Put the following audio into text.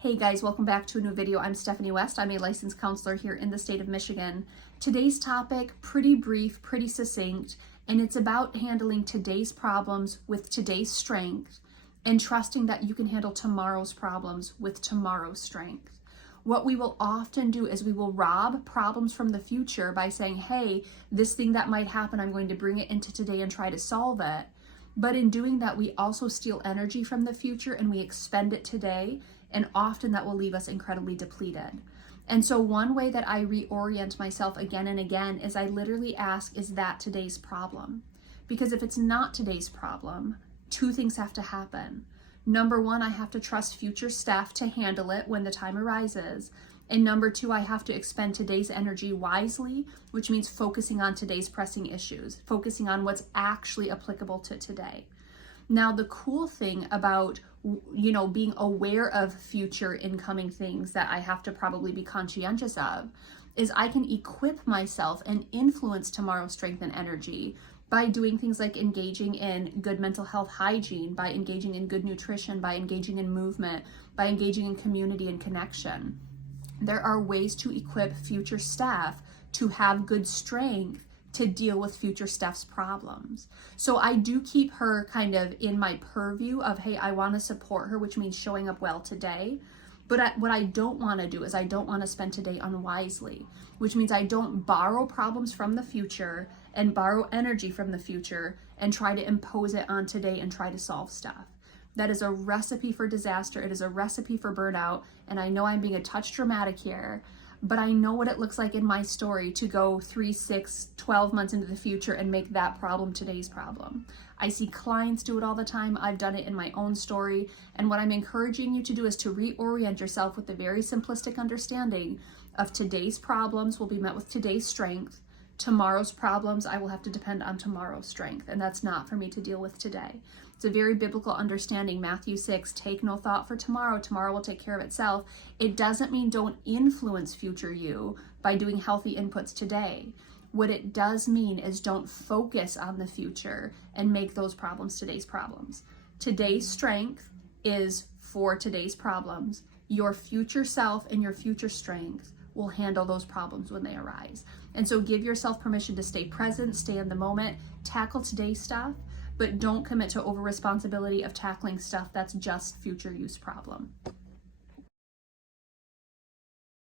Hey guys, welcome back to a new video. I'm Stephanie West. I'm a licensed counselor here in the state of Michigan. Today's topic, pretty brief, pretty succinct, and it's about handling today's problems with today's strength and trusting that you can handle tomorrow's problems with tomorrow's strength. What we will often do is we will rob problems from the future by saying, hey, this thing that might happen, I'm going to bring it into today and try to solve it. But in doing that, we also steal energy from the future and we expend it today. And often that will leave us incredibly depleted. And so one way that I reorient myself again and again is I literally ask, is that today's problem? Because if it's not today's problem, two things have to happen. Number one, I have to trust future staff to handle it when the time arises. And number two, I have to expend today's energy wisely, which means focusing on today's pressing issues, focusing on what's actually applicable to today. Now, the cool thing about, being aware of future incoming things that I have to probably be conscientious of is I can equip myself and influence tomorrow's strength and energy by doing things like engaging in good mental health hygiene, by engaging in good nutrition, by engaging in movement, by engaging in community and connection. There are ways to equip future staff to have good strength to deal with future staff's problems. So I do keep her kind of in my purview of, hey, I want to support her, which means showing up well today. But what I don't want to do is I don't want to spend today unwisely, which means I don't borrow problems from the future and borrow energy from the future and try to impose it on today and try to solve stuff. That is a recipe for disaster. It is a recipe for burnout. And I know I'm being a touch dramatic here, but I know what it looks like in my story to go 3, 6, 12 months into the future and make that problem today's problem. I see clients do it all the time. I've done it in my own story. And what I'm encouraging you to do is to reorient yourself with the very simplistic understanding of today's problems will be met with today's strength. Tomorrow's problems, I will have to depend on tomorrow's strength. And that's not for me to deal with today. It's a very biblical understanding. Matthew 6, take no thought for tomorrow. Tomorrow will take care of itself. It doesn't mean don't influence future you by doing healthy inputs today. What it does mean is don't focus on the future and make those problems today's problems. Today's strength is for today's problems. Your future self and your future strength will handle those problems when they arise. And so give yourself permission to stay present, stay in the moment, tackle today's stuff, but don't commit to over responsibility of tackling stuff that's just future use problem.